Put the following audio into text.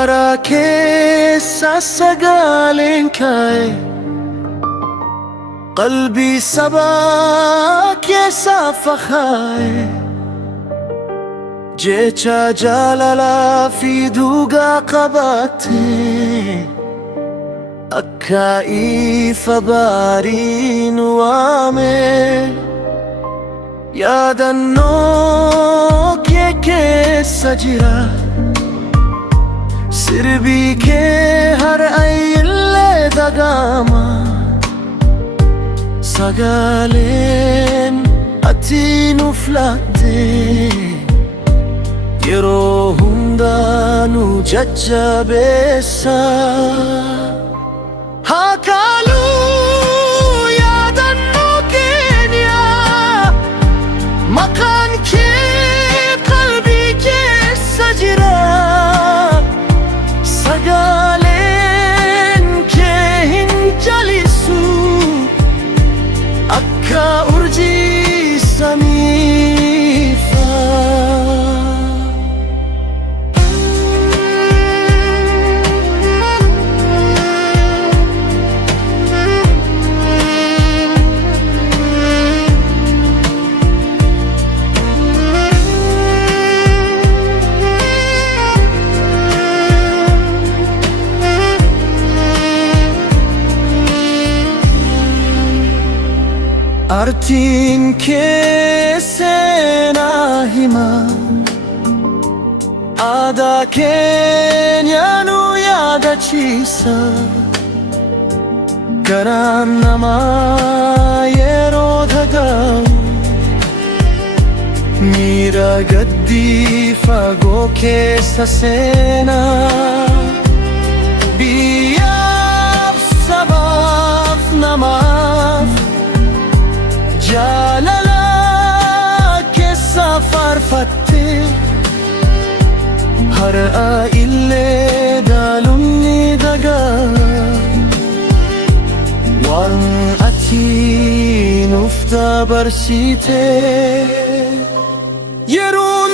Gaara keessa sagaaleen ka'e, qalbii sabaa keessaa fakkaa'e. Jecha jaalalaa fi dhugaa qabaatte, akka ifa baariin waame. Yaadannoo kee keessa jira, sirbii kee har'a illee dhaga'ama. Sagaaleen ati nuuf laatte, yeroo hundaa nu jajjabeessa. Haa kaaluu yaadannoo keenya, maqaan kee qalbii keessa jira. Sagaaleen kee hin jal'isu, akka urjii samiifa. Artiin kee seenaa hima, aadaa keenya nu yaadachiisa. Garaan namaa yeroo dhaga'u, miira gaddii fagoo keessa seena. Biyyaaf, sabaaf, namaaf jaalala keessa faarfatte, har'a illee dhaaluun ni dhaga'a. Waan ati nuuf dabarsite, yeroon